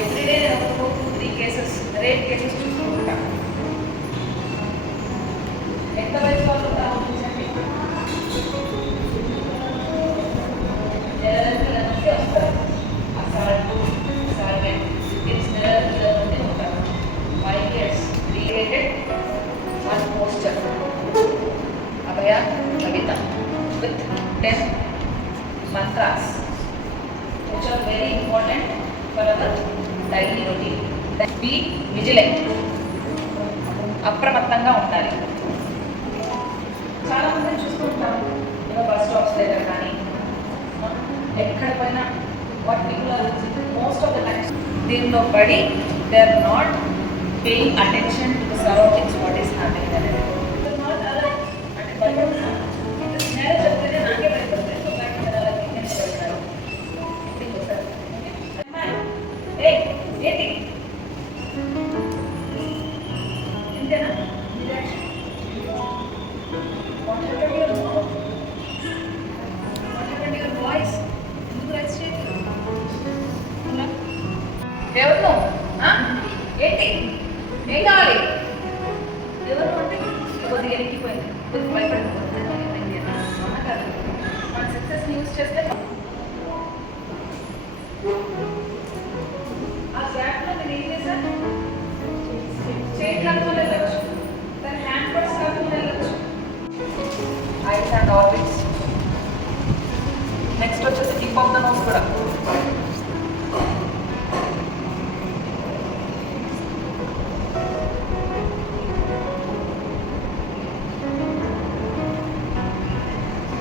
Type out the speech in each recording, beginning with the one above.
ఎవ్రీడే నేను ఒక 2-3 cases rate cases చూస్తూ ఉంటాను. ఎంత వయసు వాళ్ళు ఉంటారు చూసండి. నెల నుంచి వస్తారు. అసాల్మెంట్ నెల నుండి ఉంటారు. 5 years created one poster Abhaya Kavita with 10 mantras which are very important for our daily routine. Be vigilant. అప్రమత్తంగా ఉండాలి. చాలా మందిని చూస్తూ ఉంటాం, బస్ స్టాప్స్ దగ్గర కానీ ఎక్కడ పోయినా particular most of the times దీనిలో పడి they are not paying attention to the surroundings what is happening అనేది. అంటే నేనే చెప్తేనే నాకే భయపడతాను. ఏంటి ఇంతేనా? What happened to your mouth? What happened to your voice? ఎందుకు రైస్ చేయలేదు? ఎవరు? ఏంటి? ఏం కావాలి? ఎవరు అంటే కొద్దిగా ఎక్కిపోయింది, కొద్దిగా భయపడిపోతుంది. మన సక్సెస్ని యూజ్ చేస్తే ఆ గ్యాప్లో మీరు ఏం చేశారు? చేయి కాకుండా వెళ్ళచ్చు, దాని హ్యాండ్ పర్స్ కాకుండా వెళ్ళచ్చు. Ice and orbits. నెక్స్ట్ వచ్చేసి టిప్ ఆఫ్ ద నోస్ కూడా.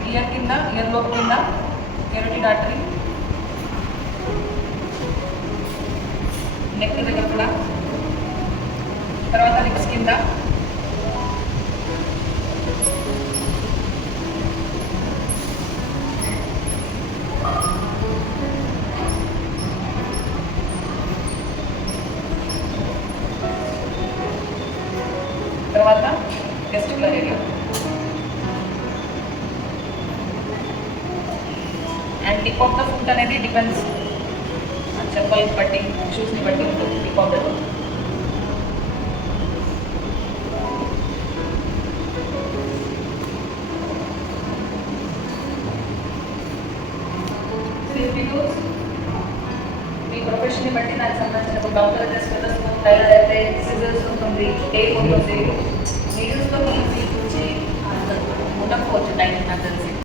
ఇయర్ కింద, ఇయర్ లోపు కింద కెరోటిడ్ ఆర్టరీ, నెక్ దగ్గర కూడా, తర్వాత లిప్స్ కింద, తర్వాత testicular area. And tip of the foot అనేది డిపెండ్స్ చెప్పల్ని బట్టి, షూస్ని బట్టి ఉంటుంది టిప్ ఆఫ్ ద ఫుట్. మీ ప్రొఫెషన్ని బట్టి నాకు సంబంధించిన డాక్టర్ స్టెతస్కోప్, టైలర్ అయితే సిజర్స్ ఉంటుంది, టేప్ ఉంటుంది. నీడ్స్తో మీకు ఉండకపోవచ్చు టైం నాకు తెలిసి.